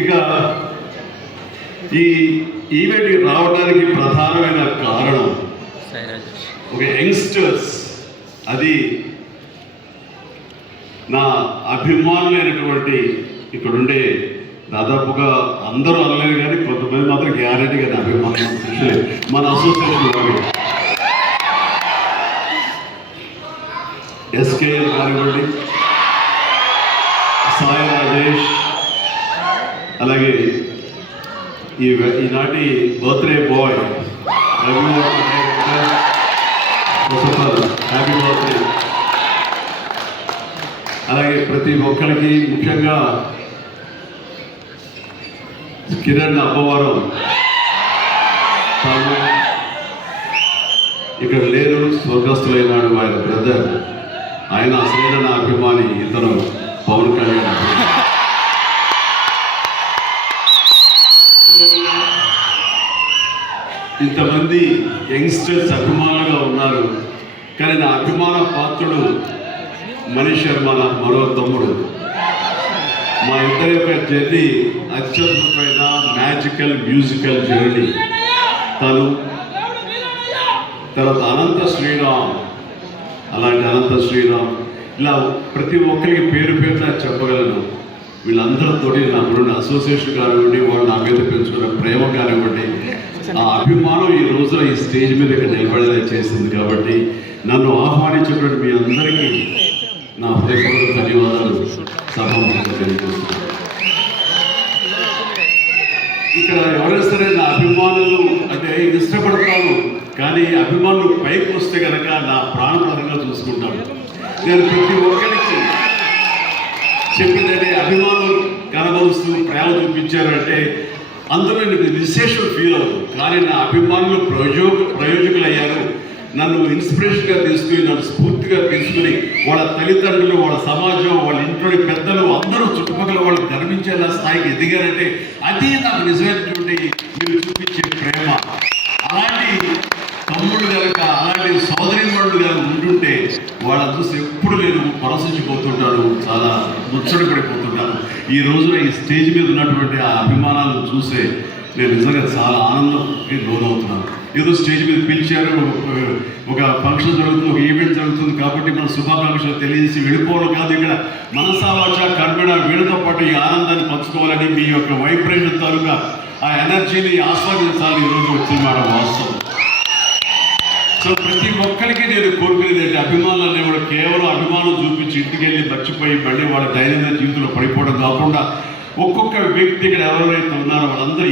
ఇక ఈ ఈవెంట్కి రావడానికి ప్రధానమైన కారణం ఒక యంగ్స్టర్స్, అది నా అభిమానులైనటువంటి ఇక్కడుండే దాదాపుగా అందరూ అనలేరు కానీ కొంతమంది మాత్రం గ్యారెంటీగా నా అభిమానులు మన అసోసియేషన్ వాళ్ళు ఎస్కేఎల్ కానివ్వండి, సాయి రాజేష్, అలాగే ఈనాటి బర్త్డే బాయ్ హ్యాపీ బర్త్డే. అలాగే ప్రతి ఒక్కరికి, ముఖ్యంగా కిరణ్ అబ్బవరం తాను ఇక్కడ లేరు, స్వర్గస్థులైనాడు ఆయన బ్రదర్. ఆయన అసలైన నా అభిమాని ఇతను పవన్ కళ్యాణ్. ఇంతమంది యంగ్స్టర్స్ అభిమానులుగా ఉన్నారు, కానీ నా అభిమాన పాత్రుడు మనీష్ శర్మ, నాకు మరో తమ్ముడు. మా ఇద్దరి యొక్క జర్నీ అత్యద్భుతమైన మ్యాజికల్ మ్యూజికల్ జర్నీ. తను తర్వాత అనంత శ్రీరామ్, అలాంటి అనంత శ్రీరామ్, ఇలా ప్రతి ఒక్కరికి పేరు పేరున చెప్పగలను. వీళ్ళందరితో నాకున్న అసోసియేషన్ కానివ్వండి, వాళ్ళు నా మీద పెంచుకున్న ప్రేమ కానివ్వండి, ఆ అభిమానం ఈ రోజున ఈ స్టేజ్ మీద ఇక్కడ నిలబడేలా చేసింది. కాబట్టి నన్ను ఆహ్వానించినటువంటి మీ అందరికీ నా హృదయపూర్వక ధన్యవాదాలు సభాముఖంగా తెలియజేస్తున్నాను. ఇక్కడ ఎవరైనా సరే నా అభిమానులు అంటే ఇష్టపడతాను, కానీ అభిమానులు పైకి వస్తే కనుక నా ప్రాణపరంగా చూసుకుంటాను. నేను ప్రతి ఒక్కరికి చెప్పిందంటే అభిమానులు కనబరుస్తూ ప్రేమ చూపించారంటే అందులో నేను విశేషం ఫీల్ అవుతుంది. కానీ నా అభిమానులు ప్రయోజకులు అయ్యారు. నన్ను ఇన్స్పిరేషన్గా తీసుకుని, నన్ను స్ఫూర్తిగా తీసుకుని, వాళ్ళ తల్లిదండ్రులు, వాళ్ళ సమాజం, వాళ్ళ ఇంట్లోని పెద్దలు అందరూ చుట్టుపక్కల వాళ్ళు గర్వించేలా స్థాయికి ఎదిగారంటే అది నాకు నిజమైనటువంటి మీరు చూపించే ప్రేమ. అలాంటి తమ్ముడు కనుక, అలాంటి సోదరి వాళ్ళు కనుక ఉంటుంటే వాళ్ళని చూసి ఎప్పుడు నేను పరసించిపోతుంటాను, చాలా ముచ్చట పడిపోతుంటాను. ఈ రోజున ఈ స్టేజ్ మీద ఉన్నటువంటి ఆ అభిమానాలను చూసే నేను నిజంగా చాలా ఆనందంకి లోనవుతున్నాను. ఏదో స్టేజ్ మీద పిలిచారు, ఒక ఫంక్షన్ జరుగుతుంది, ఒక ఈవెంట్ జరుగుతుంది కాబట్టి మన శుభాకాంక్షలు తెలియజేసి వెళ్ళిపోవడం కాదు. ఇక్కడ మనసా వాచ కర్మణ వీళ్ళతో పాటు ఈ ఆనందాన్ని పంచుకోవాలని, మీ యొక్క వైబ్రేషన్ తాలూకా ఆ ఎనర్జీని ఆస్వాదించాలని ఈరోజు వచ్చింది మాట వాస్తవం. సో ప్రతి ఒక్కరికి నేను కోరుకునేది ఏంటి, అభిమానులు అనేవాడు కేవలం అభిమానం చూపించి ఇంటికి వెళ్ళి మర్చిపోయి మళ్ళీ వాళ్ళ దైనందిన జీవితంలో పడిపోవడం కాకుండా ఒక్కొక్క వ్యక్తి ఇక్కడ ఎవరైతే ఉన్నారో వాళ్ళందరూ